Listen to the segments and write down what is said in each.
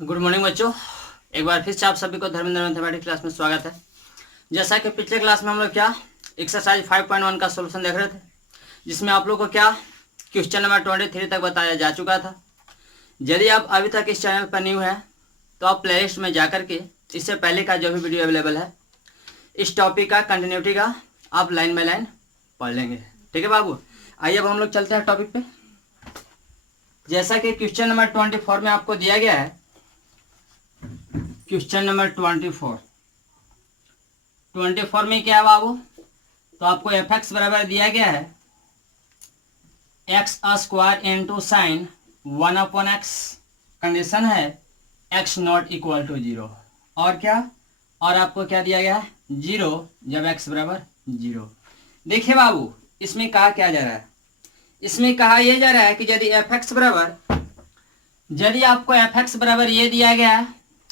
Good morning बच्चों। एक बार फिर से आप सभी को धर्मेंद्र मैथमेटिक्स क्लास में स्वागत है। जैसा कि पिछले क्लास में हम लोग क्या एक्सरसाइज 5.1 का सॉल्यूशन देख रहे थे, जिसमें आप लोग को क्या क्वेश्चन नंबर 23 तक बताया जा चुका था। यदि आप अभी तक इस चैनल पर न्यू है तो आप प्लेलिस्ट में जाकर के इससे पहले का जो भी वीडियो अवेलेबल है इस टॉपिक का कंटिन्यूटी का आप लाइन बाय लाइन पढ़ लेंगे। ठीक है बाबू, आइए अब हम लोग चलते हैं टॉपिक पे। जैसा कि क्वेश्चन नंबर 24 में आपको दिया गया है, क्वेश्चन नंबर 24 में क्या है बाबू, तो आपको एफ एक्स बराबर दिया गया है x square into sine 1/x। Condition है एक्स नॉट इक्वल टू 0 और क्या, और आपको क्या दिया गया है 0 जब एक्स बराबर 0। देखिए बाबू, इसमें कहा क्या जा रहा है, इसमें कहा यह जा रहा है कि यदि एफ एक्स बराबर, यदि आपको एफ एक्स बराबर ये दिया गया है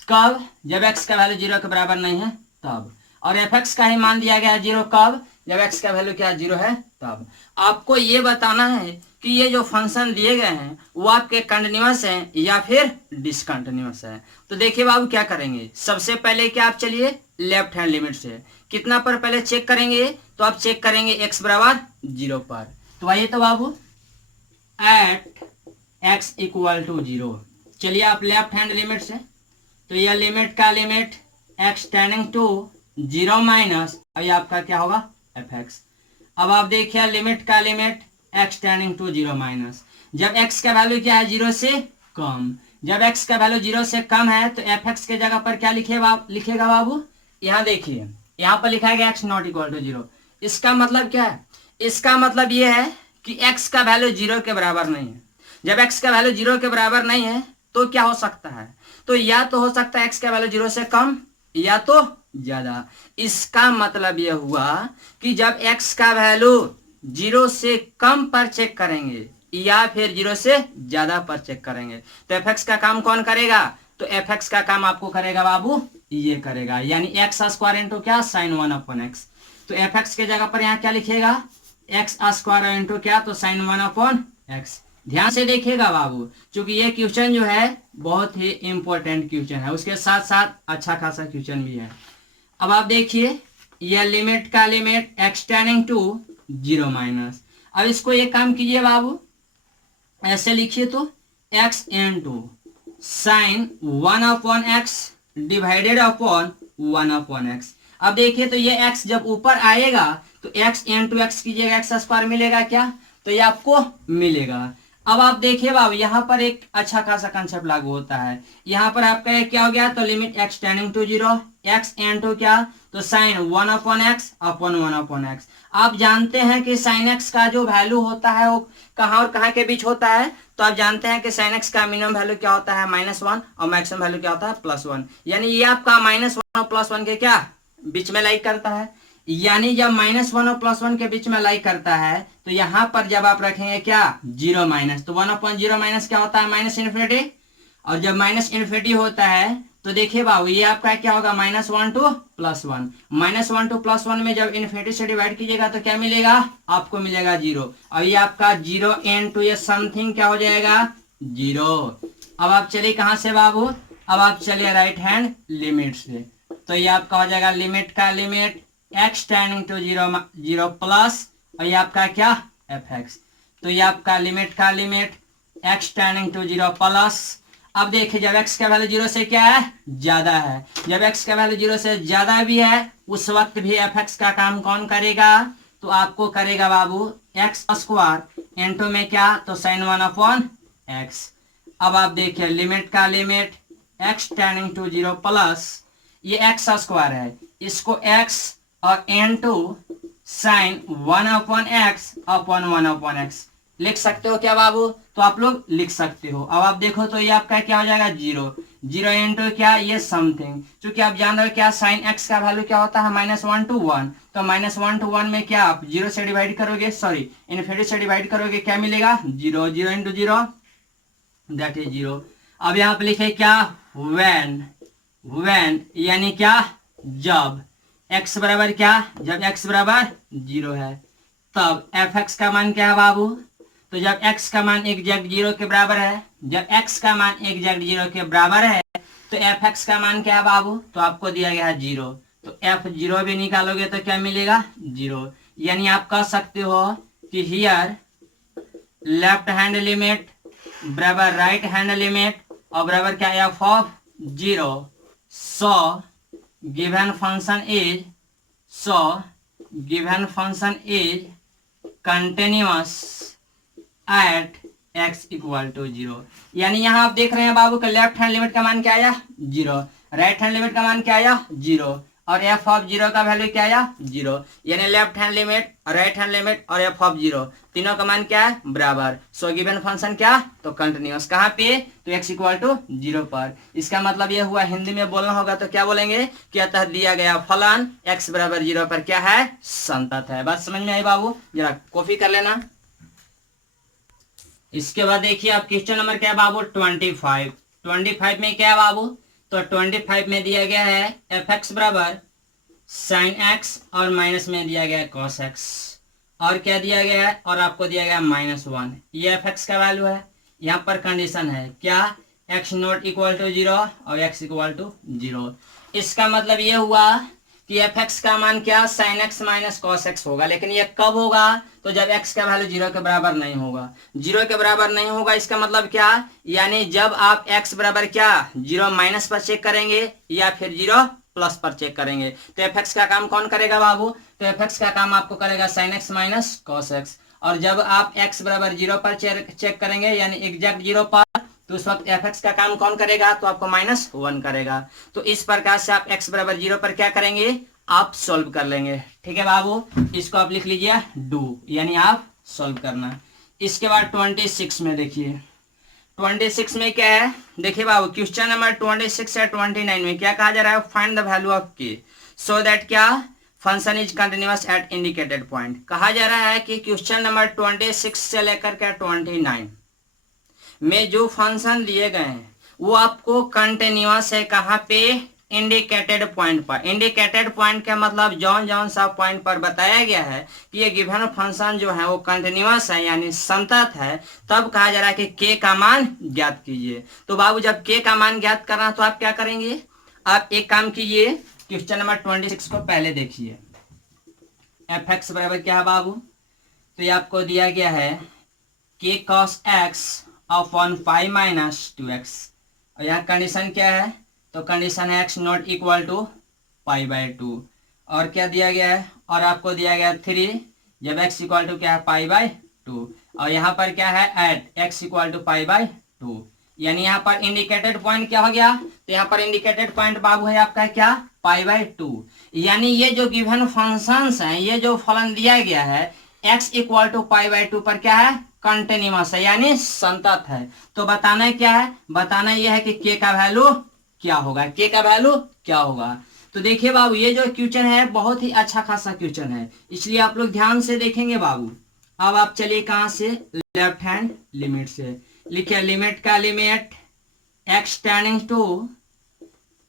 कब, जब एक्स का वैल्यू 0 के बराबर नहीं है तब, और एफ एक्स का ही मान दिया गया है 0 कब, जब एक्स का वैल्यू क्या 0 है तब। आपको ये बताना है कि ये जो फंक्शन दिए गए हैं वो आपके कंटिन्यूअस हैं या फिर डिसकंटिन्यूअस है। तो देखिए बाबू क्या करेंगे, सबसे पहले क्या आप चलिए लेफ्ट हैंड लिमिट से कितना पर पहले चेक करेंगे, तो आप चेक करेंगे एक्स बराबर 0 पर। तो आइए तो बाबू एट एक्स इक्वल टू 0, चलिए आप लेफ्ट हैंड लिमिट से, तो यह लिमिट का limit x tending to 0 minus, और ये आपका क्या होगा एफ एक्स। अब आप देखिए लिमिट का limit x tending to 0 minus, जब एक्स का वैल्यू क्या है 0 से कम, जब एक्स का वैल्यू 0 से कम है तो एफ एक्स के जगह पर क्या लिखेगा बाबू, यहाँ देखिए यहाँ पर लिखा गया एक्स नॉट इक्वल टू 0। इसका मतलब क्या है, इसका मतलब ये है कि एक्स का वैल्यू 0 के बराबर नहीं है। जब एक्स का वैल्यू 0 के बराबर नहीं है तो क्या हो सकता है, तो या तो हो सकता है एक्स का वैल्यू 0 से कम या तो ज्यादा। इसका मतलब यह हुआ कि जब एक्स का वैल्यू 0 से कम पर चेक करेंगे या फिर 0 से ज्यादा पर चेक करेंगे तो एफ एक्स का काम कौन करेगा, तो एफ एक्स का काम आपको करेगा बाबू ये करेगा, यानी एक्स स्क्वायर इंटू क्या साइन 1/x। तो एफ एक्स के जगह पर यहाँ क्या लिखेगा एक्स स्क्वायर इंटू क्या, तो साइन 1/x। ध्यान से देखिएगा बाबू, क्योंकि ये क्वेश्चन जो है बहुत ही इंपॉर्टेंट क्वेश्चन है, उसके साथ साथ अच्छा खासा क्वेश्चन भी है। अब आप देखिए यह लिमिट का limit x tending to 0 minus, अब इसको एक काम कीजिए बाबू, ऐसे लिखिए तो x into sine 1/x divided upon 1/x। अब देखिए तो ये x जब ऊपर आएगा तो x इंटू एक्स कीजिएगा, एक्स स्क्वायर मिलेगा क्या, तो ये आपको मिलेगा। अब आप देखिए बाबू यहाँ पर एक अच्छा खासा कंसेप्ट लागू होता है, यहाँ पर आपका क्या हो गया, तो limit x tending to 0 x into क्या, तो साइन 1/x अपॉन 1/x। आप जानते हैं कि साइन एक्स का जो वैल्यू होता है वो कहाँ और कहाँ के बीच होता है, तो आप जानते हैं कि साइन एक्स का मिनिमम वैल्यू क्या होता है -1 और मैक्सिमम वैल्यू क्या होता है +1, यानी ये आपका -1 और +1 के क्या बीच में लाइक करता है। यानी जब -1 और +1 के बीच में लाइक करता है तो यहाँ पर जब आप रखेंगे क्या 0 माइनस, तो 1/0 माइनस क्या होता है -इन्फिनिटी, और जब -इन्फिनिटी होता है तो देखिए बाबू ये आपका क्या होगा -1 टू +1, -1 टू +1 में जब इन्फिनिटी से डिवाइड कीजिएगा तो क्या मिलेगा, आपको मिलेगा 0, और ये आपका 0 इंटू ये समथिंग क्या हो जाएगा 0। अब आप चलिए कहाँ से बाबू, अब आप चलिए राइट हैंड लिमिट से, तो ये आपका हो जाएगा लिमिट का limit x tending to 0 plus, और ये आपका क्या एफ एक्स, तो ये आपका लिमिट का limit x tending to 0 plus. अब देखिए जब x का वैल्यू 0 से क्या है ज्यादा है, जब x का वैल्यू 0 से ज्यादा भी है उस वक्त भी एफ एक्स का काम कौन करेगा, तो आपको करेगा बाबू एक्स स्क्वायर इंटू में क्या, तो साइन 1/x। अब आप देखिए लिमिट का limit x tending to 0 plus, ये एक्स स्क्वायर है, इसको x और into sine 1/x upon 1/x लिख सकते हो क्या बाबू, तो आप लोग लिख सकते हो। अब आप देखो तो ये आपका क्या हो जाएगा 0 इंटू क्या ये समथिंग, क्योंकि आप जान रहे हो क्या साइन एक्स का वैल्यू क्या होता है -1 टू 1, तो -1 टू 1 में क्या आप 0 से डिवाइड करोगे, सॉरी इन्फिनिटी से डिवाइड करोगे क्या मिलेगा 0, 0 इंटू 0 दैट इज 0। अब यहाँ पे लिखे क्या व्हेन यानी क्या जब x बराबर क्या, जब x बराबर 0 है तब एफ एक्स का मान क्या है बाबू, तो जब x का मान एग्जैक्ट 0 के बराबर है, जब x का मान एग्जैक्ट 0 के बराबर है तो fx का मान क्या है बाबू, तो आपको दिया गया है 0, तो f0 भी निकालोगे तो क्या मिलेगा 0। यानी आप कह सकते हो कि हियर लेफ्ट हैंड लिमिट बराबर राइट हैंड लिमिट और बराबर क्या f of 0 so given function is continuous at x equal to 0। यानी यहाँ आप देख रहे हैं बाबू का लेफ्ट हैंड लिमिट का मान क्या आया 0, राइट हैंड लिमिट का मान क्या आया 0 और f ऑफ 0 का वैल्यू क्या आया 0। यानी left hand limit, right hand limit और f ऑफ 0 तीनों का मान क्या है बराबर। सो गिवन फंक्शन क्या, तो कंटिन्यूअस कहाँ पे, तो x इक्वल टू 0 पर। इसका मतलब ये हुआ, हिंदी में बोलना होगा तो क्या बोलेंगे कि अतः दिया गया फलन x बराबर 0 पर क्या है, संतत है। बात समझ में आई बाबू, जरा कॉपी कर लेना। इसके बाद देखिए आप क्वेश्चन नंबर क्या है बाबू 25 में क्या है बाबू, तो 25 में दिया गया है एफ एक्स बराबर साइन एक्स और माइनस में दिया गया है कॉस एक्स और क्या दिया गया है, और आपको दिया गया -1। ये एफ एक्स का वैल्यू है। यहाँ पर कंडीशन है क्या, एक्स नॉट इक्वल टू 0 और एक्स इक्वल टू 0। इसका मतलब ये हुआ कि एफ एक्स का मान क्या, sine x minus cos x होगा। लेकिन ये कब होगा, तो जब एक्स का वैल्यू 0 के बराबर नहीं होगा। 0 के बराबर नहीं होगा इसका मतलब क्या, यानी जब आप एक्स बराबर क्या 0 माइनस पर चेक करेंगे या फिर 0 प्लस पर चेक करेंगे, तो एफ एक्स का काम कौन करेगा बाबू, तो एफ एक्स का काम आपको करेगा sine x minus cos x. और जब आप एक्स बराबर 0 पर चेक करेंगे यानी एग्जैक्ट 0 पर, तो उस वक्त एफ एक्स का काम कौन करेगा, तो आपको -1 करेगा। तो इस प्रकार से आप एक्स बराबर 0 पर क्या करेंगे, आप सॉल्व कर लेंगे। ठीक है बाबू, इसको आप लिख लीजिए डू, यानी आप सॉल्व करना। इसके बाद 26 में देखिए, 26 में क्या है, देखिए बाबू क्वेश्चन नंबर 26 या 29 में क्या कहा जा रहा है, फाइंड द वैल्यू ऑफ के सो दैट क्या function is continuous eight indicated point. कहा जा रहा है कि क्वेश्चन नंबर 26 से लेकर के 29 में जो फंक्शन दिए गए हैं वो आपको कंटिन्यूअस है कहाँ पे, इंडिकेटेड पॉइंट पर। इंडिकेटेड पॉइंट का मतलब जौन जौन सा पॉइंट पर बताया गया है कि ये गिवन फंक्शन जो है वो कंटिन्यूअस है यानी संतत है, तब कहा जा रहा है कि के का मान ज्ञात कीजिए। तो बाबू जब के का मान ज्ञात करना तो आप क्या करेंगे, आप एक काम कीजिए, क्वेश्चन नंबर 26 को पहले देखिए। एफ एक्स बराबर क्या है बाबू, तो ये आपको दिया गया है के cos x upon pi minus 2x और यहाँ कंडीशन क्या है, तो कंडीशन है एक्स नॉट इक्वल टू π/2 और क्या दिया गया है, और आपको दिया गया 3 जब x इक्वल टू क्या है π/2 और यहाँ पर क्या है एट x इक्वल टू π/2। यानी यहाँ पर इंडिकेटेड पॉइंट क्या हो गया, तो यहाँ पर इंडिकेटेड पॉइंट बाबू है आपका क्या π/2। यानी ये जो गिवन फंक्शंस हैं, ये जो फलन दिया गया है x इक्वल टू π/2 पर क्या है, कंटिन्यूअस है यानी संतत है। तो बताना क्या है, बताना यह है कि k का वैल्यू क्या होगा, के का वैल्यू क्या होगा। तो देखिए बाबू ये जो क्वेश्चन है बहुत ही अच्छा खासा क्वेश्चन है, इसलिए आप लोग ध्यान से देखेंगे बाबू। अब आप चलिए कहां से, लेफ्ट हैंड लिमिट से लिखिए, लिमिट का limit x tending to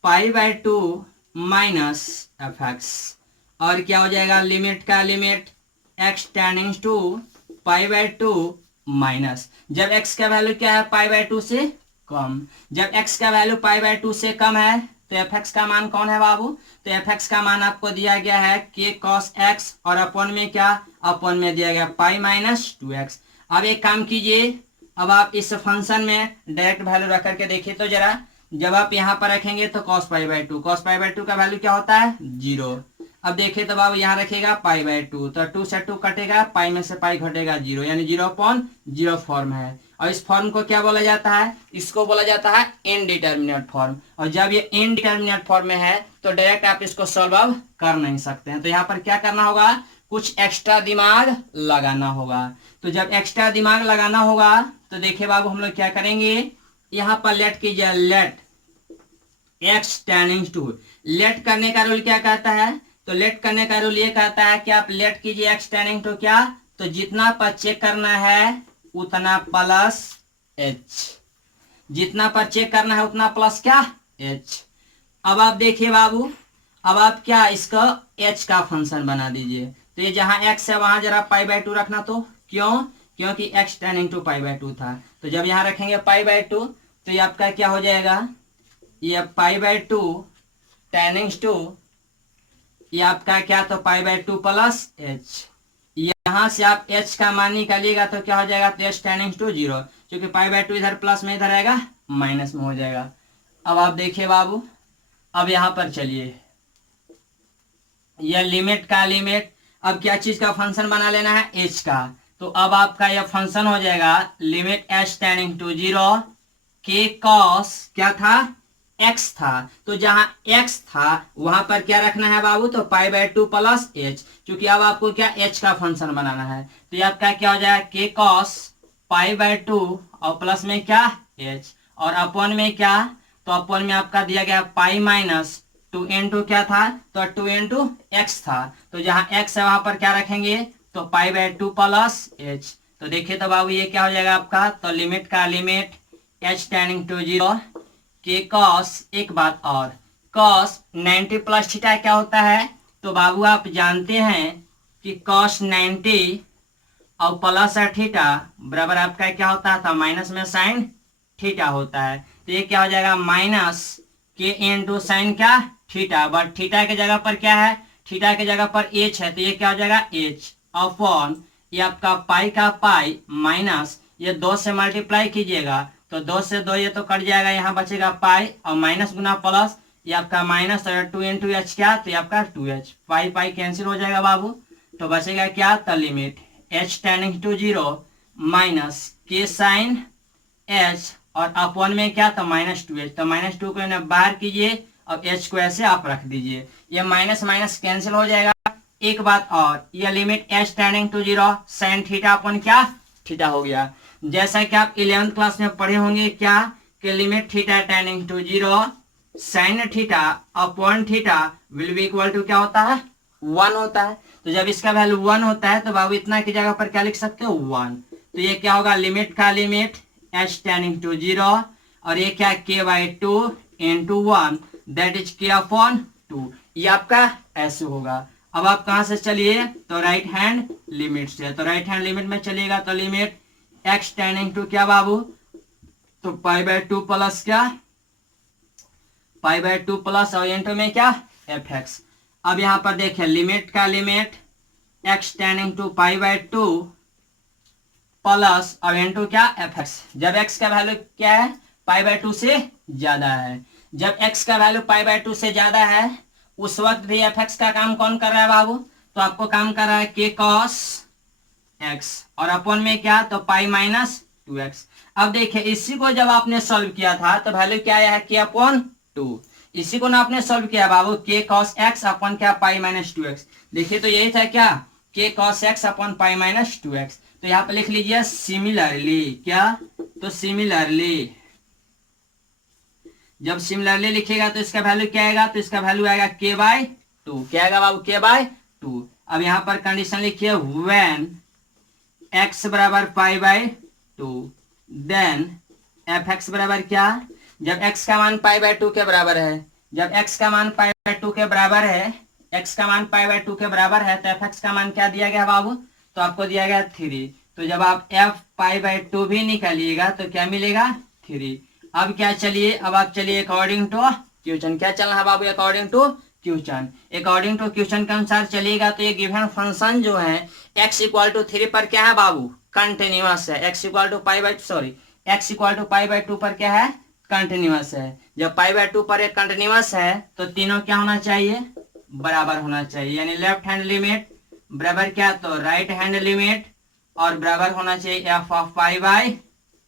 π/2 minus F x और क्या हो जाएगा, लिमिट का limit x tending to π/2 minus, जब x का वैल्यू क्या है π/2 से कम, जब x का वैल्यू π/2 से कम है तो एफ एक्स का मान कौन है बाबू, तो एफ एक्स का मान आपको दिया गया है के कॉस एक्स और अपॉन में क्या, अपॉन में दिया गया पाई माइनस 2x। अब एक काम कीजिए, अब आप इस फंक्शन में डायरेक्ट वैल्यू रख करके देखिए तो जरा, जब आप यहाँ पर रखेंगे तो cos π/2, cos π/2 का वैल्यू क्या होता है 0। अब देखिए तो बाबू यहाँ रखेगा π/2 तो 2 से 2 कटेगा, पाई में से पाई घटेगा 0 यानी 0/0 फॉर्म है। और इस फॉर्म को क्या बोला जाता है, इसको बोला जाता है इनडिटर्मिनेट फॉर्म। और जब ये इनडिटर्मिनेट फॉर्म में है तो डायरेक्ट आप इसको सॉल्व अब कर नहीं सकते हैं, तो यहाँ पर क्या करना होगा, कुछ एक्स्ट्रा दिमाग लगाना होगा। तो जब एक्स्ट्रा दिमाग लगाना होगा तो देखिए बाबू हम लोग क्या करेंगे, यहाँ पर लेट कीजिए, let x tending to, let करने का रूल क्या कहता है, तो लेट करने का रूल ये कहता है कि आप लेट कीजिए एक्स टेंडिंग टू क्या, तो जितना पर चेक करना है उतना प्लस एच, जितना पर चेक करना है उतना प्लस क्या एच। अब आप देखिए बाबू, अब आप क्या इसका एच का फंक्शन बना दीजिए, तो ये जहां एक्स है वहां जरा π/2 रखना, तो क्यों, क्योंकि x tending to pi by 2 था। तो जब यहाँ रखेंगे पाई बाय 2 तो ये आपका क्या हो जाएगा, ये पाई बाय 2 टेंडिंग्स टू, ये आपका क्या, तो पाई बाय 2 प्लस h। यहाँ से आप h का मान निकालिएगा तो क्या हो जाएगा, तो h टेंडिंग्स टू 0, क्योंकि पाई बाय 2 इधर प्लस में इधर आएगा माइनस में हो जाएगा। अब आप देखिए बाबू, अब यहाँ पर चलिए, यह लिमिट का लिमिट, अब क्या चीज का फंक्शन बना लेना है, h का। तो अब आपका यह फंक्शन हो जाएगा limit h tending to 0 k cos क्या था, x था। तो जहां x था वहां पर क्या रखना है बाबू, तो पाई बाय 2 प्लस h, क्योंकि अब आपको क्या h का फंक्शन बनाना है। तो ये आपका क्या हो जाएगा, k cos पाई बाय 2 और प्लस में क्या h, और अपॉन में क्या, तो अपॉन में आपका दिया गया पाई माइनस 2 इंटू क्या था, तो 2 इंटू एक्स था। तो जहां x है वहां पर क्या रखेंगे, तो पाई बाय 2 प्लस h। तो देखिए तो बाबू ये क्या हो जाएगा आपका, तो लिमिट का लिमिट h टेंडिंग टू 0 के cos, एक बात और, cos 90 प्लस थीटा क्या होता है, तो बाबू आप जानते हैं कि cos 90 और प्लस थीटा बराबर आपका क्या होता था, माइनस में साइन थीटा होता है। तो ये क्या हो जाएगा, माइनस के इंटू साइन क्या थीटा, बट थीटा के जगह पर क्या है, थीटा के जगह पर h है, तो ये क्या हो जाएगा h अपॉन, ये आपका पाई का पाई माइनस, ये 2 से मल्टीप्लाई कीजिएगा तो 2 से 2 ये तो कट जाएगा, यहाँ बचेगा पाई और माइनस गुना प्लस, ये आपका माइनस 2 इंटू एच क्या, तो ये आपका 2h, पाई पाई कैंसिल हो जाएगा बाबू। तो बचेगा क्या, तो limit h tending to 0 minus के साइन h और अपॉन में क्या, तो -2h। तो -2 को इन्हें बाहर कीजिए और h को ऐसे आप रख दीजिए, ये माइनस माइनस कैंसिल हो जाएगा। एक बात और, ये limit h tending to 0 sine theta upon क्या थीटा हो गया। जैसा कि आप 11th क्लास में पढ़े होंगे क्या, कि limit theta tending to 0 sine theta upon theta will be equal to क्या होता है, 1 होता है। तो जब इसका वैल्यू 1 होता है तो बाबू इतना की जगह पर क्या लिख सकते हो, 1। तो ये क्या होगा, लिमिट का लिमिट h टेंडिंग टू 0 और ये क्या, k by 2 into 1 that is k upon 2, ये आपका ऐसे होगा। अब आप कहां से चलिए, तो राइट हैंड लिमिट से, तो राइट हैंड लिमिट में चलिएगा तो लिमिट x टेंडिंग टू क्या बाबू, तो पाई बाय 2 प्लस क्या, पाई बाय 2 प्लस और इंटू में क्या fx। अब यहां पर देखिए लिमिट का limit x tending to pi by 2 plus और इंटू क्या fx। जब x का वैल्यू क्या है, पाई बाय 2 से ज्यादा है, जब x का वैल्यू पाई बाय 2 से ज्यादा है उस वक्त भी fx का काम कौन कर रहा है बाबू, तो आपको काम कर रहा है k cos x और अपॉन में क्या, तो पाई माइनस 2x। अब देखिए इसी को जब आपने सॉल्व किया था तो वैल्यू क्या आया है, k अपॉन 2। इसी को ना आपने सॉल्व किया बाबू, k cos x अपॉन क्या, पाई माइनस 2x। देखिए तो यही था क्या, k cos x upon pi minus 2x। तो यहाँ पे लिख लीजिए सिमिलरली, क्या, तो सिमिलरली, जब सिमिलरली लिखिएगा तो इसका वैल्यू क्या आएगा, तो इसका वैल्यू आएगा k बाय 2, क्या आएगा बाबू, k बाय 2। अब यहाँ पर कंडीशन लिखिए व्हेन x बराबर पाई बाय 2 देन fx बराबर क्या, जब x का मान पाई बाय 2 के बराबर है, जब x का मान पाई बाय 2 के बराबर है, x का मान पाई बाय 2 के बराबर है तो fx का मान क्या दिया गया बाबू, तो आपको दिया गया 3। तो जब आप f पाई बाय 2 भी निकालिएगा तो क्या मिलेगा, 3। अब क्या चलिए, अब आप चलिए अकॉर्डिंग टू क्वेश्चन, क्या चलना है बाबू, according to question, according to question के अनुसार चलिएगा। तो ये गिवन फंक्शन जो है x इक्वल टू 3 पर क्या है बाबू, कंटिन्यूअस है, x equal to pi by 2 पर क्या है, कंटिन्यूअस है। जब पाई बाय 2 पर एक कंटिन्यूअस है तो तीनों क्या होना चाहिए, बराबर होना चाहिए, यानी लेफ्ट हैंड लिमिट बराबर क्या, तो राइट हैंड लिमिट और बराबर होना चाहिए f of pi by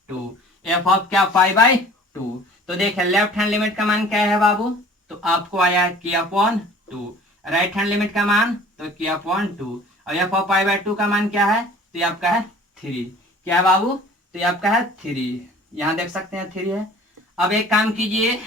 2, f of क्या, पाई बाय 2। तो देखिए लेफ्ट हैंड लिमिट का मान क्या है बाबू, तो आपको आया k upon 2, right hand limit का मान तो k अपॉन 2 और f ऑफ पाई बाय 2 का मान क्या है, तो ये आपका है 3, क्या है बाबू, तो ये आपका है 3, यहाँ देख सकते हैं 3 है। अब एक काम कीजिए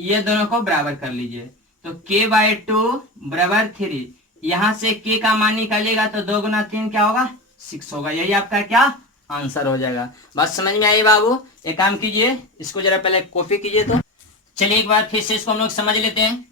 ये दोनों को बराबर कर लीजिए, तो k बाय 2 बराबर 3, यहाँ से k का मान निकालिएगा तो 2 गुना 3 क्या होगा, 6 होगा, यही आपका क्या आंसर हो जाएगा। बात समझ में आई बाबू, एक काम कीजिए इसको जरा पहले कॉपी कीजिए। तो चलिए एक बार फिर से इसको हम लोग समझ लेते हैं।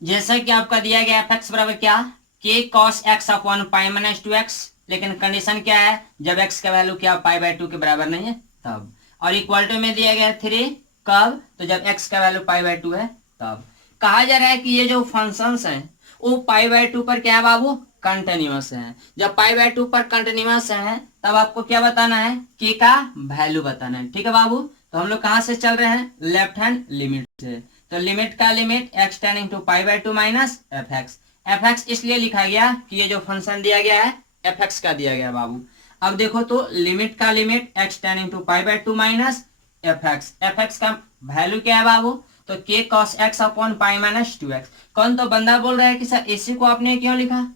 जैसा कि आपका दिया गया fx बराबर क्या, k cos x upon pi minus 2x, लेकिन कंडीशन क्या है, जब एक्स का वैल्यू क्या पाई बाय 2 के बराबर नहीं है तब। और इक्वल टू में दिया गया 3 कब, तो जब एक्स का वैल्यू पाई बाय 2 है तब। कहा जा रहा है कि ये जो फंक्शंस हैं वो पाई बाय 2 पर क्या है बाबू, कंटिन्यूअस है। जब पाई बाय 2 पर कंटिन्यूअस है तब आपको क्या बताना है, के का वैल्यू बताना है। ठीक है बाबू, तो हम लोग कहाँ से चल रहे हैं, लेफ्ट हैंड लिमिट से। तो लिमिट का limit x tending to pi by 2 minus F x. F x इसलिए लिखा गया कि ये जो फंक्शन दिया गया है एफ एक्स का दिया गया बाबू। अब देखो तो लिमिट का limit x tending to pi by 2 minus F x. F x का वैल्यू क्या है बाबू, तो k cos x upon pi minus 2x। कौन तो बंदा बोल रहा है कि सर इसी को आपने क्यों लिखा,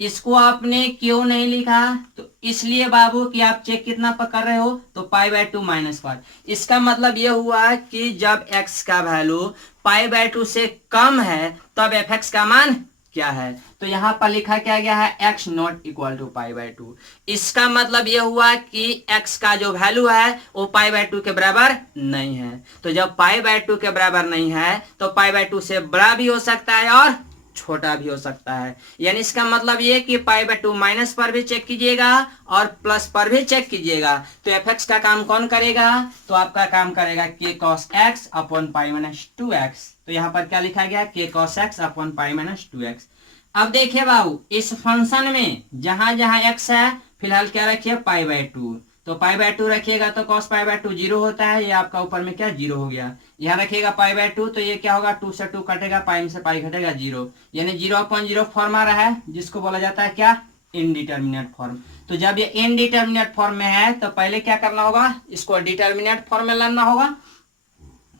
इसको आपने क्यों नहीं लिखा, तो इसलिए बाबू कि आप चेक कितना पकड़ रहे हो, तो पाई बाय 2 माइनस 5। इसका मतलब यह हुआ कि जब x का वैल्यू पाई बाय 2 से कम है तब एफ एक्स का मान क्या है, तो यहां पर लिखा क्या गया है, x not equal to pi by 2। इसका मतलब यह हुआ कि x का जो वैल्यू है वो पाई बाय 2 के बराबर नहीं है। तो जब पाई बाय 2 के बराबर नहीं है तो पाई बाय 2 से बड़ा भी हो सकता है और छोटा भी हो सकता है। यानी इसका मतलब ये कि पाई बाय 2 माइनस पर भी चेक कीजिएगा और प्लस पर भी चेक कीजिएगा। तो एफ एक्स का काम कौन करेगा, तो आपका काम करेगा के cos x upon pi minus 2x। तो यहाँ पर क्या लिखा गया, के cos x upon pi minus 2x। अब देखिए बाबू इस फंक्शन में जहां जहां x है फिलहाल क्या रखिए, पाई बाय 2। तो पाई बाय 2 रखिएगा तो कॉस पाई बाय 2 जीरो होता है, ये आपका ऊपर में क्या जीरो हो गया। यहाँ रखिएगा पाई बाय 2 तो ये क्या होगा, 2 से 2 कटेगा, पाई में से पाई घटेगा, जीरो। यानी 0/0 फॉर्म आ रहा है जिसको बोला जाता है क्या, इनडिटर्मिनेट फॉर्म। तो जब ये इनडिटर्मिनेट फॉर्म में है तो पहले क्या करना होगा, इसको डिटर्मिनेट फॉर्म में लाना होगा।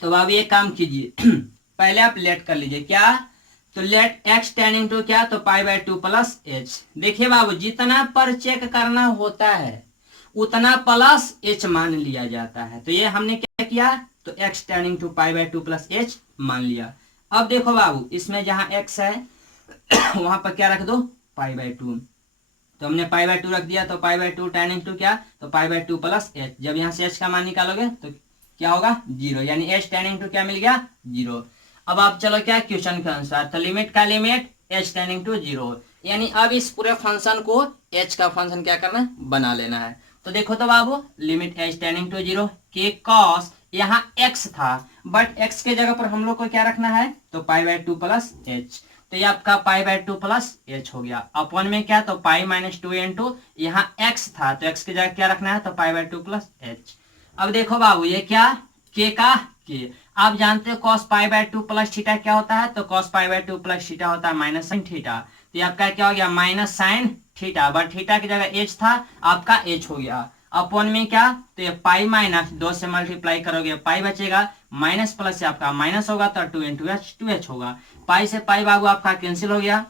तो बाबू ये काम कीजिए पहले आप लेट कर लीजिए क्या, तो लेट एक्स टेंडिंग टू क्या, तो पाई बाय 2 प्लस एच। देखिए बाबू जितना पर चेक करना होता है उतना प्लस एच मान लिया जाता है। तो ये हमने क्या किया, तो x tending to pi by 2 plus h मान लिया। अब देखो बाबू इसमें जहां एक्स है वहां पर क्या रख दो, पाई बाय 2। तो हमने पाई बाय 2 रख दिया, तो पाई बाय 2 टेंडिंग टू क्या, तो पाई बाय 2 प्लस एच। जब यहाँ से एच का मान निकालोगे तो क्या होगा, जीरो। यानी एच टेंडिंग टू क्या मिल गया, जीरो। अब आप चलो क्या क्वेश्चन के अनुसार, तो लिमिट का limit h tending to zero. यानी अब इस पूरे फंक्शन को एच का फंक्शन क्या करना है, बना लेना है। तो देखो तो बाबू limit h tending to zero के कॉस, यहाँ एक्स था बट एक्स के जगह पर हम लोग को क्या रखना है, तो पाई बाय 2 प्लस एच। तो ये आपका पाई बाय 2 प्लस एच हो गया। अपॉन में क्या, तो पाई माइनस 2 इंटू, यहाँ एक्स था तो एक्स की जगह क्या रखना है, तो पाई बाय 2 प्लस एच। अब देखो बाबू ये क्या, के का के। आप जानते हो cos pi by 2 plus theta क्या होता है, तो cos pi by 2 plus theta होता है माइनस साइन थीटा। तो ये आपका क्या हो गया, minus sine theta, but theta की जगह एच था आपका एच हो गया। अपॉन में क्या, तो ये पाई माइनस 2 से मल्टीप्लाई करोगे पाई बचेगा, माइनस प्लस से आपका माइनस होगा तो 2 इंटू एच 2h होगा। पाई से पाई बाबू आपका कैंसिल हो गया।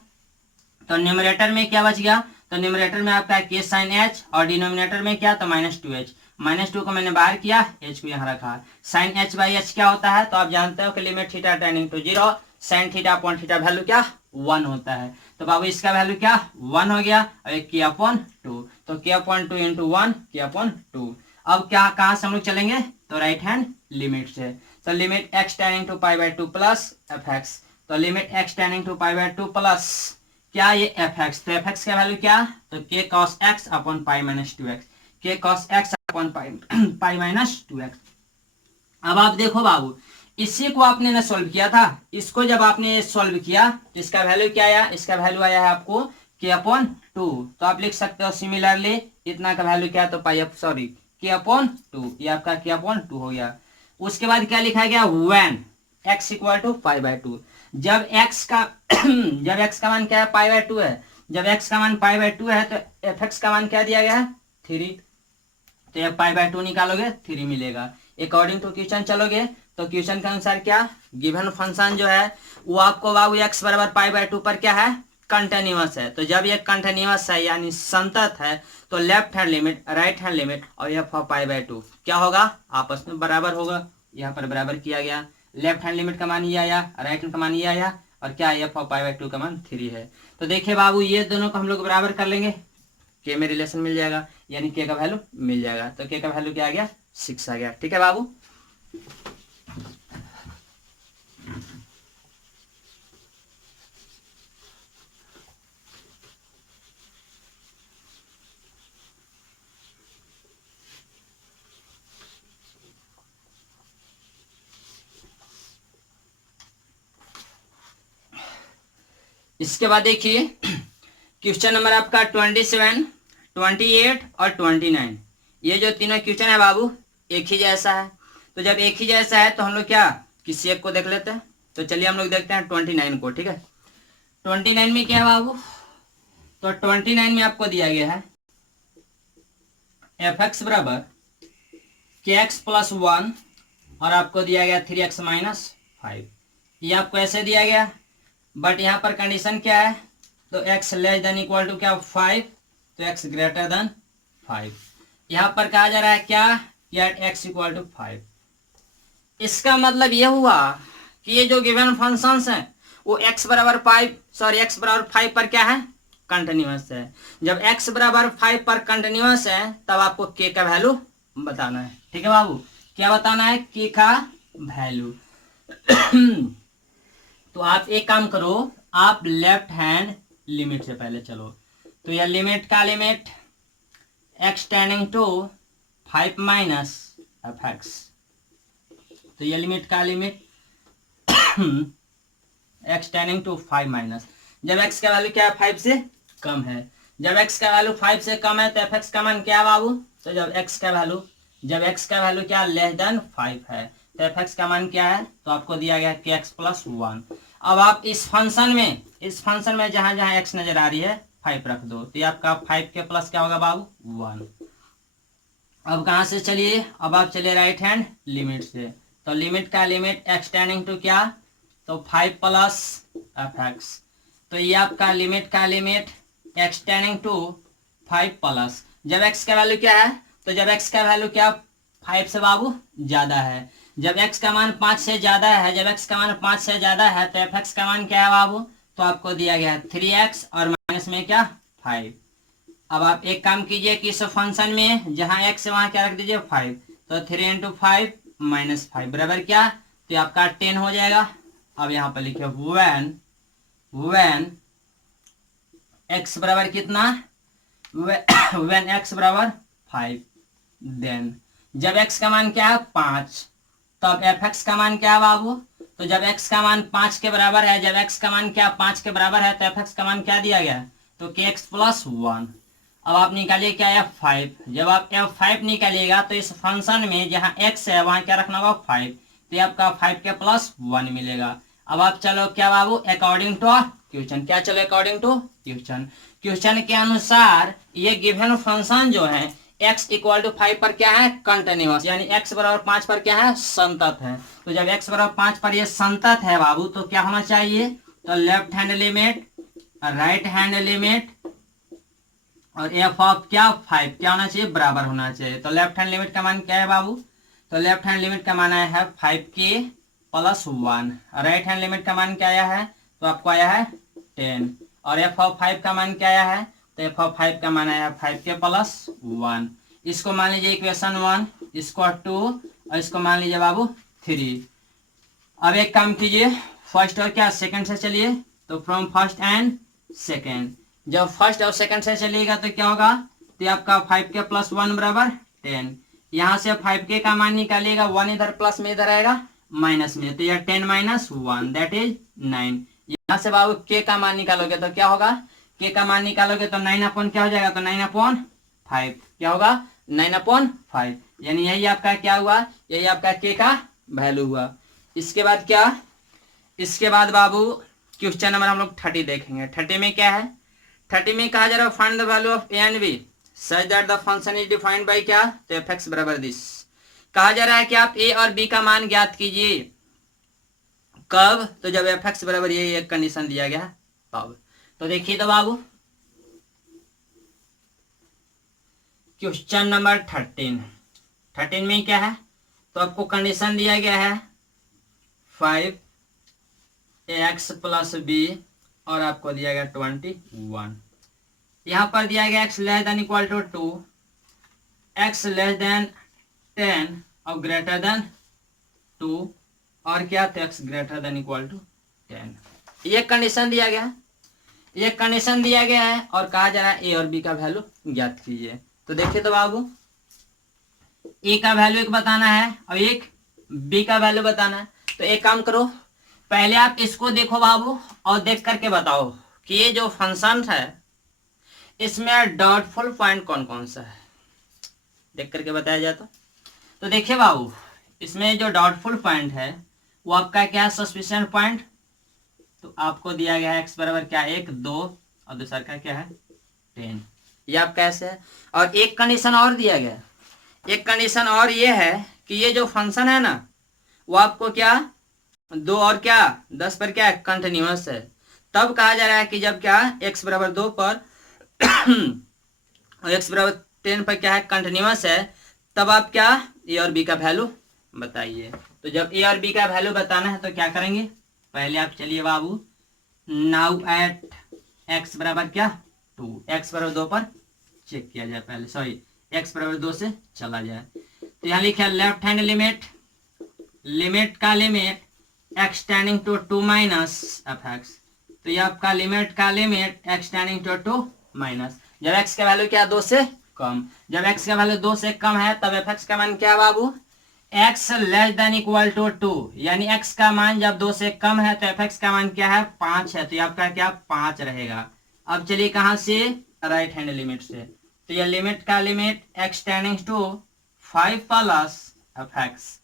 तो न्यूमरेटर में क्या बच गया, तो न्यूमरेटर में आपका के साइन एच और डिनोमिनेटर में क्या, तो माइनस 2h। माइनस 2 को मैंने बाहर किया, एच को यहाँ रखा। साइन एच बाई एच क्या होता है, तो आप जानते हो कि limit theta tending to zero sine theta upon theta value क्या 1 होता है। तो बाबू इसका वैल्यू क्या 1 हो गया, और एक के अपॉन 2, तो के अपॉन 2 इंटू 1 के अपॉन 2। अब क्या कहाँ से हम लोग चलेंगे, तो राइट हैंड लिमिट से। तो limit x tending to pi by 2 plus F x. तो limit x tending to pi by 2 plus क्या, ये एफ एक्स। तो एफ एक्स का वैल्यू क्या, तो k cos x upon pi minus 2x। K cos x upon pi minus 2x। अब आप देखो बाबू इसी को आपने ना सॉल्व किया था, इसको जब आपने सॉल्व किया तो इसका वैल्यू क्या आया, इसका वैल्यू आया है आपको के अपॉन 2। तो आप लिख सकते हो सिमिलरली इतना का वैल्यू क्या, तो पाई सॉरी के अपॉन 2, ये आपका के अपॉन 2 हो गया। उसके बाद क्या लिखा गया, when x equal to pi by 2। जब x का जब x का मान क्या है, पाई बाय 2 है। जब x का मान पाई बाय 2 है तो एफ एक्स का मान क्या दिया गया है, 3। तो ये पाई बाय 2 निकालोगे 3 मिलेगा। अकॉर्डिंग टू क्वेश्चन चलोगे तो क्वेश्चन के अनुसार क्या, गिवन फंक्शन जो है वो आपको बाबू x बराबर पाई बाय 2 पर क्या है, कंटिन्यूअस है। तो जब ये कंटिन्यूअस है यानी संतत है तो left hand limit right hand limit और एफ ऑफ पाई बाय 2 क्या होगा, आपस में बराबर होगा। यहाँ पर बराबर किया गया, लेफ्ट हैंड लिमिट का मान ये आया, राइट हैंड का मान ये आया, और क्या एफ ऑफ पाई बाय 2 का मान 3 है। तो देखिए बाबू ये दोनों को हम लोग बराबर कर लेंगे, के में रिलेशन मिल जाएगा, यानी के का वैल्यू मिल जाएगा। तो के का वैल्यू क्या आ गया, 6 आ गया। ठीक है बाबू। इसके बाद देखिए क्वेश्चन नंबर आपका 27, 28 और 29। ये जो तीनों क्वेश्चन है बाबू एक ही जैसा है। तो जब एक ही जैसा है तो हम लोग क्या किसी एक को देख लेते हैं। तो चलिए हम लोग देखते हैं 29 को। ठीक है, 29 में क्या है बाबू? तो 29 में आपको दिया गया है एफ एक्स बराबर के एक्स प्लस 1 और आपको दिया गया 3x माइनस 5। ये आपको ऐसे दिया गया, बट यहाँ पर कंडीशन क्या है? तो x less than equal to क्या 5, तो x ग्रेटर देन 5। यहाँ पर कहा जा रहा है क्या? x equal to 5। इसका मतलब यह हुआ कि ये जो गिवन फंक्शंस हैं वो x बराबर 5 पर क्या है? कंटिन्यूअस है। जब x बराबर 5 पर कंटिन्यूअस है तब आपको k का वैल्यू बताना है। ठीक है बाबू, क्या बताना है? k का वैल्यू। तो आप एक काम करो, आप लेफ्ट हैंड लिमिट से पहले चलो। तो यह लिमिट का limit x tending to 5 minus F x. तो यह लिमिट का limit x tending to 5 minus, जब x का वैल्यू क्या है? 5 से कम है। जब x का वैल्यू 5 से कम है तो एफ एक्स का मान क्या है बाबू? तो जब x का वैल्यू क्या लेस देन 5 है तो एफ एक्स का मान क्या है? तो आपको दिया गया के एक्स प्लस 1। अब आप इस फंक्शन में जहां जहां x नजर आ रही है 5 रख दो, तो ये आपका 5 के प्लस क्या होगा बाबू? 1। अब कहां से चलिए? अब आप चलिए राइट हैंड लिमिट से। तो लिमिट का लिमिट x टेंडिंग टू क्या? तो 5 प्लस एफ एक्स। तो ये आपका लिमिट का limit x tending to 5 plus, जब x का वैल्यू क्या है? तो जब x का वैल्यू क्या 5 से बाबू ज्यादा है, जब x का मान 5 से ज्यादा है, जब x का मान 5 से ज्यादा है तो एफ एक्स का मान क्या है बाबू? तो आपको दिया गया है 3x और माइनस में क्या 5। अब आप एक काम कीजिए कि इस फंक्शन में जहां x है वहां क्या रख दीजिए 5। तो 3 इंटू 5 माइनस 5 बराबर क्या? तो आपका 10 हो जाएगा। अब यहाँ पर लिखिए when x बराबर कितना? when x बराबर 5, देन जब x का मान क्या है 5, तब एफ एक्स का मान क्या है बाबू? तो जब x का मान 5 के बराबर है, जब x का मान क्या 5 के बराबर है तो एफ एक्स का मान क्या दिया गया? तो के एक्स प्लस 1। अब आप निकालिए क्या f5। जब आप f5 निकालिएगा तो इस फंक्शन में जहां x है वहां क्या रखना होगा 5, तो ये आपका 5 के प्लस 1 मिलेगा। अब आप चलो क्या बाबू अकॉर्डिंग टू क्वेश्चन, क्या चलो अकॉर्डिंग टू क्वेश्चन के अनुसार ये गिवन फंक्शन जो है x इक्वल टू 5 पर क्या है? कंटिन्यूअस, यानी x बराबर 5 पर क्या है? संतत है। तो जब x बराबर 5 पर ये संतत है बाबू तो क्या होना चाहिए? तो left hand limit, right hand limit और f ऑफ क्या 5 क्या होना चाहिए? बराबर होना चाहिए। तो लेफ्ट हैंड लिमिट का मान क्या है बाबू? तो लेफ्ट हैंड लिमिट का मान आया है 5k plus 1। Right hand limit का मान क्या आया है? तो आपको आया है 10। और f ऑफ 5 का मान क्या आया है? तो f ऑफ 5 का मान आया है 5k प्लस 1। इसको मान लीजिए इक्वेशन 1, इसको 2 और इसको मान लीजिए बाबू 3। अब एक काम कीजिए फर्स्ट और क्या सेकंड से चलिए। तो फ्रॉम फर्स्ट एंड सेकंड, जब फर्स्ट और सेकंड से चलिएगा तो क्या होगा? तो आपका 5k प्लस 1 बराबर 10। यहाँ से 5k का मान निकालिएगा, 1 इधर प्लस में इधर आएगा माइनस में, तो यह 10 माइनस 1 दैट इज 9। यहाँ से बाबू k का मान निकालोगे तो क्या होगा? k का मान निकालोगे तो 9 अपॉन क्या हो जाएगा? तो 9 अपॉन 5 क्या होगा? 9 अपॉन 5, यानी यही आपका क्या हुआ? यही आपका k का वैल्यू हुआ। इसके बाद क्या? इसके बाद बाबू क्वेश्चन नंबर हम लोग 30 देखेंगे। 30 में क्या है? 30 में कहा जा रहा है find the value of a and b such that the function is defined by क्या? तो एफ एक्स बराबर दिस। कहा जा रहा है कि आप a और b का मान ज्ञात कीजिए। कब? तो जब एफ एक्स बराबर ये एक कंडीशन दिया गया तब। तो देखिए तो बाबू क्वेश्चन नंबर 13 में क्या है? तो आपको कंडीशन दिया गया है 5x प्लस b और आपको दिया गया 21। यहां पर दिया गया x less than equal to 2, x less than 10 और ग्रेटर देन 2 और क्या? तो x greater than equal to 10। ये कंडीशन दिया गया है, ये कंडीशन दिया गया है और कहा जा रहा है a और b का वैल्यू ज्ञात कीजिए। तो देखिए तो बाबू a का वैल्यू एक बताना है और एक b का वैल्यू बताना है। तो एक काम करो, पहले आप इसको देखो बाबू और देख करके बताओ कि ये जो फंक्शन है इसमें डाउटफुल पॉइंट कौन कौन सा है, देख करके बताया जाए तो देखिए बाबू, इसमें जो डाउटफुल पॉइंट है वो आपका क्या है, सस्पिशन पॉइंट। तो आपको दिया गया है x बराबर क्या, 1 2 और दूसरा का क्या है 10। ये आप कैसे है, और एक कंडीशन और दिया गया है, एक कंडीशन और ये है कि ये जो फंक्शन है ना वो आपको क्या 2 और क्या 10 पर क्या है कंटिन्यूअस है। तब कहा जा रहा है कि जब क्या x बराबर 2 पर और x बराबर 10 पर क्या है कंटिन्यूअस है, तब आप क्या a और b का वैल्यू बताइए। तो जब a और b का वैल्यू बताना है तो क्या करेंगे, पहले आप चलिए बाबू, नाउ एट x बराबर क्या 2, x बराबर 2 पर चेक किया जाए पहले, सॉरी x बराबर 2 से चला जाए। तो यहाँ लिखा है लेफ्ट हैंड लिमिट, लिमिट का limit x tending to 2 minus F x. तो ये आपका लिमिट का limit x tending to 2 minus, जब x का वैल्यू क्या 2 से कम, जब x का वैल्यू 2 से कम है तब एफ एक्स का मान क्या बाबू, x less than equal to 2, यानी x का मान जब 2 से कम है तो एफ एक्स का मान क्या है 5 है, तो ये आपका क्या 5 रहेगा। अब चलिए कहां से, राइट हैंड लिमिट से। तो ये लिमिट का limit x tending to 5 plus F x,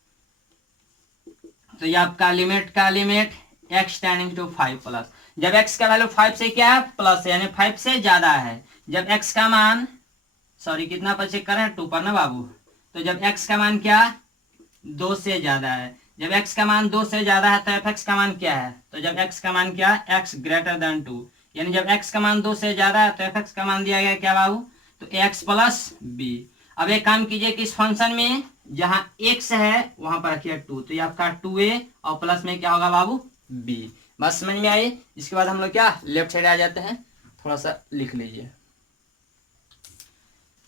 तो ये आपका लिमिट का limit x tending to 5 plus, जब x का वैल्यू 5 से क्या है प्लस यानी 5 से ज्यादा है, जब x का मान सॉरी कितना पर चेक कर रहे हैं 2 पर ना बाबू, तो जब x का मान क्या 2 से ज्यादा है, जब x का मान 2 से ज्यादा है तो एफ एक्स का मान क्या है, तो जब x का मान क्या x ग्रेटर देन 2, यानी जब x का मान 2 से ज्यादा है तो एफ एक्स का मान दिया गया क्या बाबू, तो x प्लस b। अब एक काम कीजिए कि इस फंक्शन में जहां x है वहां पर रखिए 2, तो ये आपका 2a और प्लस में क्या होगा बाबू b। बस समझ में आई। इसके बाद हम लोग क्या लेफ्ट साइड आ जाते हैं, थोड़ा सा लिख लीजिए।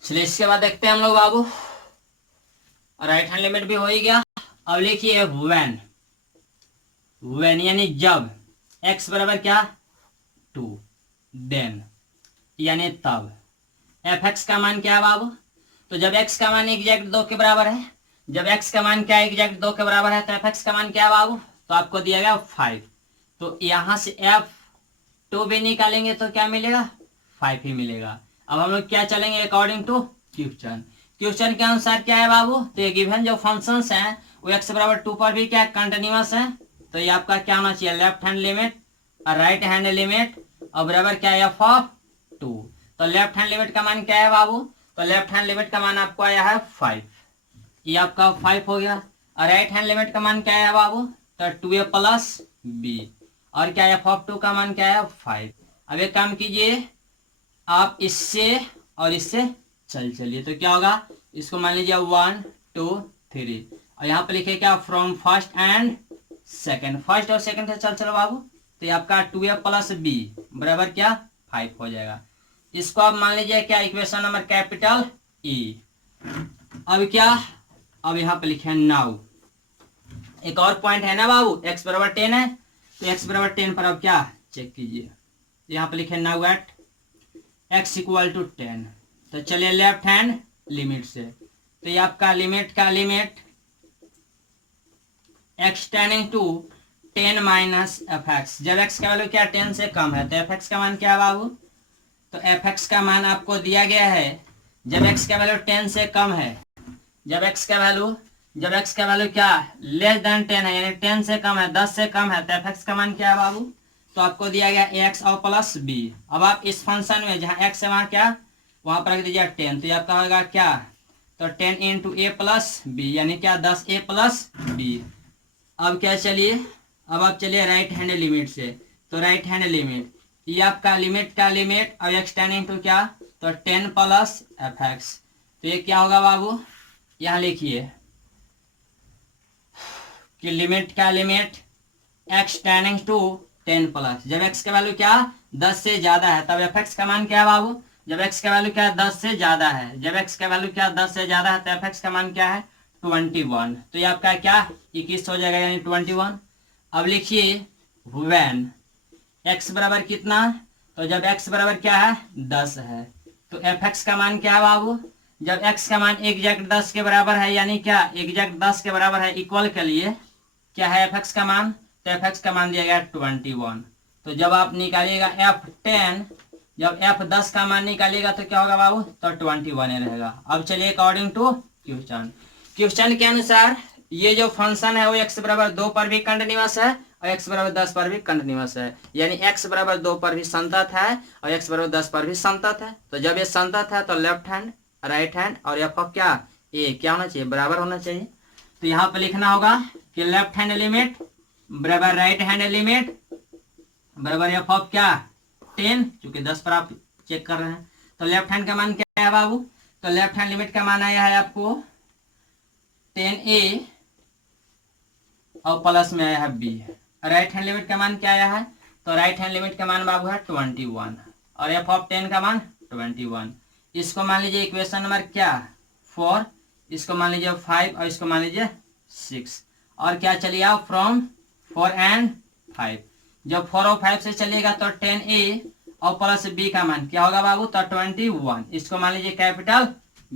चलिए इसके बाद देखते हैं हम लोग बाबू, राइट हैंड लिमिट भी हो ही गया। अब लिखिए व्हेन, व्हेन यानी जब x बराबर क्या 2, देन यानी तब एफ एक्स का मान क्या है बाबू, तो जब x का मान एग्जैक्ट 2 के बराबर है, जब x का मान क्या एग्जैक्ट 2 के बराबर है तो एफ एक्स का मान क्या है बाबू, तो आपको दिया गया 5, तो यहां से f2 भी निकालेंगे तो क्या मिलेगा 5 ही मिलेगा। अब हम लोग क्या चलेंगे अकॉर्डिंग टू क्वेश्चन, क्वेश्चन के अनुसार क्या है बाबू, तो ये गिवन जो फंक्शंस हैं वो x बराबर 2 पर भी क्या कंटिन्यूअस है, तो ये आपका क्या होना चाहिए लेफ्ट हैंड लिमिट और राइट हैंड लिमिट और बराबर क्या है f ऑफ 2। तो लेफ्ट हैंड लिमिट का मान क्या है बाबू, तो लेफ्ट हैंड लिमिट का मान आपको आया है 5, ये आपका 5 हो गया। और राइट हैंड लिमिट का मान क्या है बाबू, तो 2a प्लस b, और क्या है f ऑफ 2 का मान क्या है 5। अब एक काम कीजिए, आप इससे और इससे चलिए तो क्या होगा, इसको मान लीजिए 1 2 3 और यहाँ पे लिखे क्या from first and second, first और सेकंड से चलो बाबू, तो ये आपका 2a प्लस b बराबर क्या 5 हो जाएगा। इसको आप मान लीजिए क्या इक्वेशन नंबर कैपिटल E। अब क्या, अब यहाँ पे लिखे नाउ, एक और पॉइंट है ना बाबू, x बराबर 10 है, तो x बराबर 10 पर अब क्या चेक कीजिए, यहाँ पे लिखे now at x equal to 10, तो चलिए लेफ्ट हैंड लिमिट से, तो ये आपका लिमिट का limit x tending to 10 minus F X, जब x का वैल्यू क्या 10 से कम है तो एफ एक्स का मान क्या है बाबू, तो एफ एक्स का मान आपको दिया गया है जब x का वैल्यू 10 से कम है, जब x का वैल्यू क्या लेस देन 10 है यानी 10 से कम है 10 से कम है तो एफ एक्स का मान क्या है बाबू, तो आपको दिया गया x और प्लस b। अब आप इस फंक्शन में जहां x है वहां क्या वहां पर रख दीजिए 10, तो ये आपका होगा क्या, तो 10 इंटू ए प्लस बी यानी क्या 10a प्लस b। अब क्या चलिए, अब आप चलिए राइट हैंड लिमिट से, तो राइट हैंड लिमिट ये आपका लिमिट का लिमिट और x टेंडिंग टू क्या, तो 10 प्लस एफ एक्स, तो ये क्या होगा बाबू, यहां लिखिए कि लिमिट का limit x tending to 10 plus, जब x का वैल्यू क्या 10 से ज्यादा है तब एफ एक्स का मान क्या है बाबू, जब x का वैल्यू क्या 10 से ज्यादा है, जब x का वैल्यू क्या 10 से ज्यादा है तो एफ एक्स का मान क्या है 21, तो ये आपका क्या 21 हो जाएगा यानी 21। अब लिखिए व्हेन x बराबर कितना, तो जब x बराबर क्या है 10 है तो एफ एक्स का मान क्या है बाबू, जब x का मान एग्जैक्ट 10 के बराबर है यानी क्या एग्जैक्ट 10 के बराबर है इक्वल के लिए क्या है एफ एक्स का मान, तो एफ एक्स का मान दिया गया 21, तो जब आप निकालिएगा F10, जब F10 का मान निकालिएगा तो क्या होगा बाबू, तो 21 रहेगा। अब चलिए अकॉर्डिंग टू क्वेश्चन, क्वेश्चन के अनुसार ये जो फंक्शन है वो x बराबर 2 पर भी कंटिन्यूअस है और x बराबर 10 पर भी कंटिन्यूअस है, यानी x बराबर 2 पर भी संतत है और x बराबर 10 पर भी संतत है। तो जब ये संतत है तो लेफ्ट हैंड राइट हैंड और f ऑफ क्या a क्या होना चाहिए, बराबर होना चाहिए। तो यहाँ पे लिखना होगा कि लेफ्ट हैंड लिमिट बराबर राइट हैंड लिमिट बराबर f ऑफ क्या 10, चूंकि 10 पर आप चेक कर रहे हैं। तो लेफ्ट हैंड का मान क्या है बाबू, तो लेफ्ट हैंड लिमिट का मान आया है आपको 10a और प्लस में आया है b। राइट हैंड लिमिट का मान क्या आया है, तो राइट हैंड लिमिट का मान बाबू है 21 और f ऑफ 10 का मान 21। इसको मान लीजिए इक्वेशन नंबर क्या 4, इसको मान लीजिए 5 और इसको मान लीजिए 6। और क्या चलिए आप फ्रॉम 4 एंड 5, जब 4 और 5 से चलिएगा तो 10a और प्लस b का मान क्या होगा बाबू, तो 21। इसको मान लीजिए कैपिटल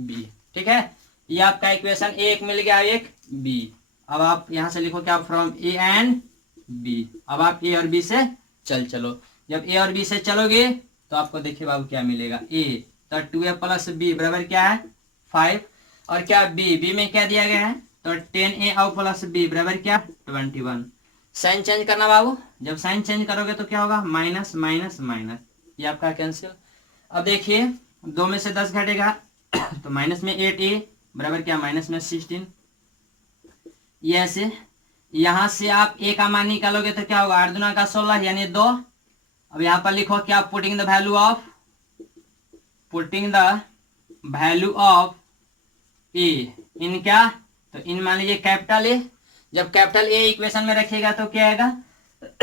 B, ठीक है। ये आपका इक्वेशन एक मिल गया, एक b। अब आप यहां से लिखो क्या फ्रॉम a एंड b। अब आप a और b से चलो, जब a और b से चलोगे तो आपको देखिए बाबू क्या मिलेगा, a तो 2a प्लस b बराबर क्या है 5 और क्या b में क्या दिया गया है, तो 10a और प्लस b बराबर क्या 21। साइन चेंज करना बाबू, जब साइन चेंज करोगे तो क्या होगा माइनस माइनस माइनस, ये आपका कैंसिल। अब देखिए 2 में से 10 घटेगा तो माइनस में 8a बराबर क्या माइनस में 16। ये ऐसे यहां से आप a का मान निकालोगे तो क्या होगा 8 दूना का 16 यानी 2। अब यहाँ पर लिखो क्या putting the value of a इन क्या, तो इन मान लीजिए कैपिटल A। जब कैपिटल A इक्वेशन में रखिएगा तो क्या आएगा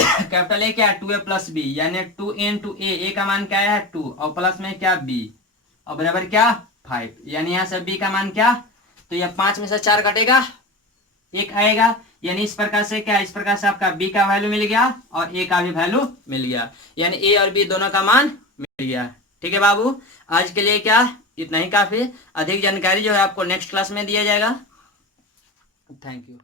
कैपिटल A क्या 2a प्लस b यानी 2 into a का मान क्या है 2 और प्लस में क्या b और बराबर क्या 5, यानी यहाँ से b का मान क्या, तो यह 5 में से 4 घटेगा 1 आएगा, यानी इस प्रकार से क्या, इस प्रकार से आपका b का वैल्यू मिल गया और a का भी वैल्यू मिल गया, यानी a और b दोनों का मान मिल गया। ठीक है बाबू, आज के लिए क्या इतना ही काफी। अधिक जानकारी जो है आपको नेक्स्ट क्लास में दिया जाएगा। Thank you.